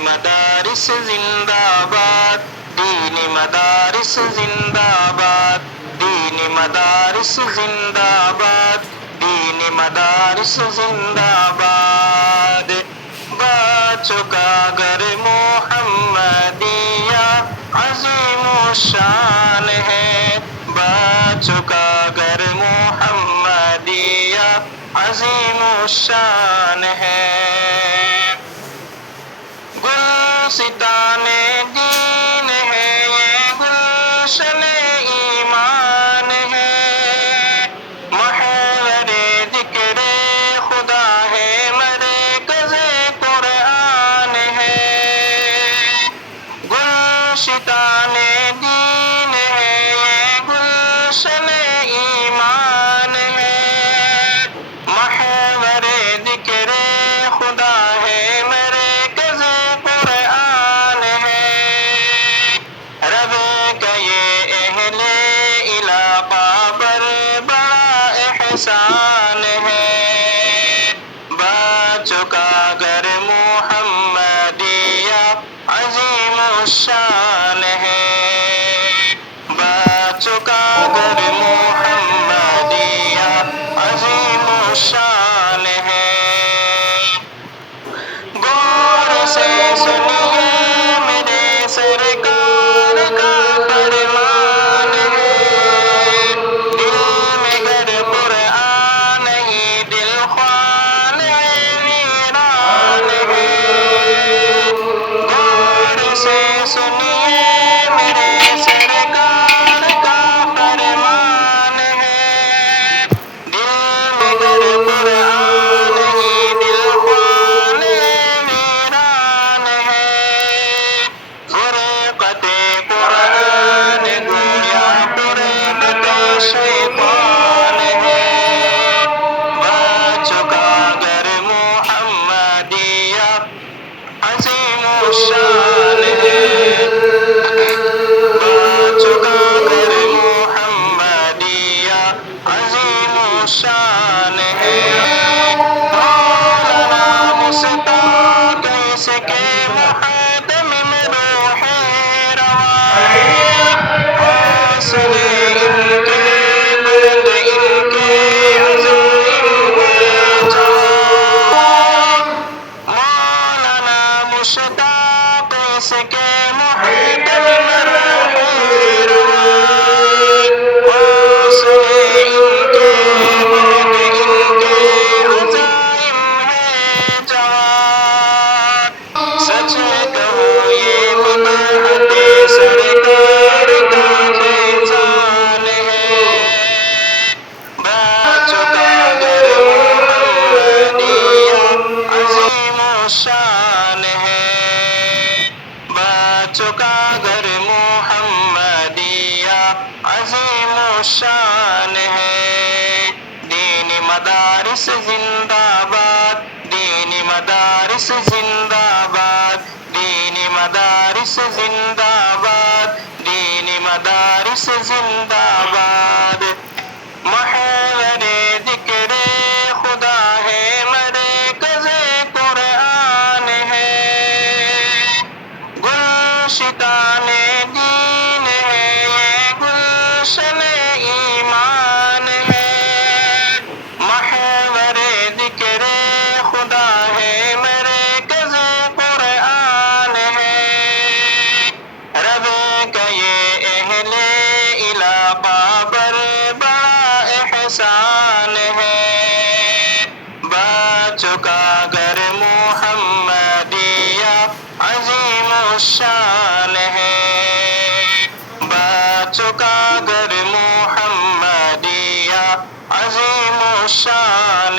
मदारिस जिंदाबाद, दीनी मदारिस जिंदाबाद, दीनी मदारिस जिंदाबाद, दीनी मदारिस जिंदाबाद। बच्चों का घर मोहम्मदिया अजीमो शान है, बच्चों का घर मोहम्मदिया अजीमो शान है। गुलसिताने दीन है ये गुलशने ईमान है, महवरे जिक्रे खुदा है मरकज़े कुरान है। गुलशिताने दीन है ये गुलशने ईमान है, महवरे जिक्रे खुदा है मरकज़े कुरान है। रब का ये अहले इलाका पर बड़ा एहसान है, बच्चों का घर मोहम्मदिया अजीमो शान है, बच्चों का घर मोहम्मदिया अजीमो शान है। गौर से सुनिए मेरे सरकार का फरमान है, दिल में घर कुरान ही दिल ख्वाने वीरान है। गौर से सुनिए मेरे सरकार का फरमान है, दिल में घर कुरान ही दिल ख्वाने वीरान है। फुरक़ते कुरान गोया फुरक़ते शैतान है, बच्चों का घर मोहम्मदिया अज़ीमो शान है, बच्चों का घर मोहम्मदिया अज़ीमो शान है। मौलाना मुश्ताक़ इसके मुक़द्दम में रूहे रवा, हौसले इनके बुलंद इनके अज़ाइम हुए जवां। मौलाना मुश्ताक़ इसके मुक़द्दम में रूहे रवा, हौसले इनके बुलंद इनके अज़ाइम है जवां। सच कहो ये मदहते सरकार का फैज़ान है, बच्चों का घर मोहम्मदिया अज़ीमो शान है, बच्चों का घर मोहम्मदिया अज़ीमो शान है। दीनी मदारिस जिंदाबाद, दीनी मदारिस जिंदाबाद, दीनी मदारिस जिंदाबाद, दीनी मदारिस जिंदाबाद। महवरे जिक्रे खुदा है मरकज़े कुरान है, गुलशिताने दीन है ये गुलशने ईमान है, महवरे जिक्रे खुदा है मरकज़े कुरान है। रब का ये अहले इलाका पर बड़ा एहसान है, बच्चों का घर मोहम्मदिया अजीमो शान है, बच्चों का घर मोहम्मदिया अजीमो शान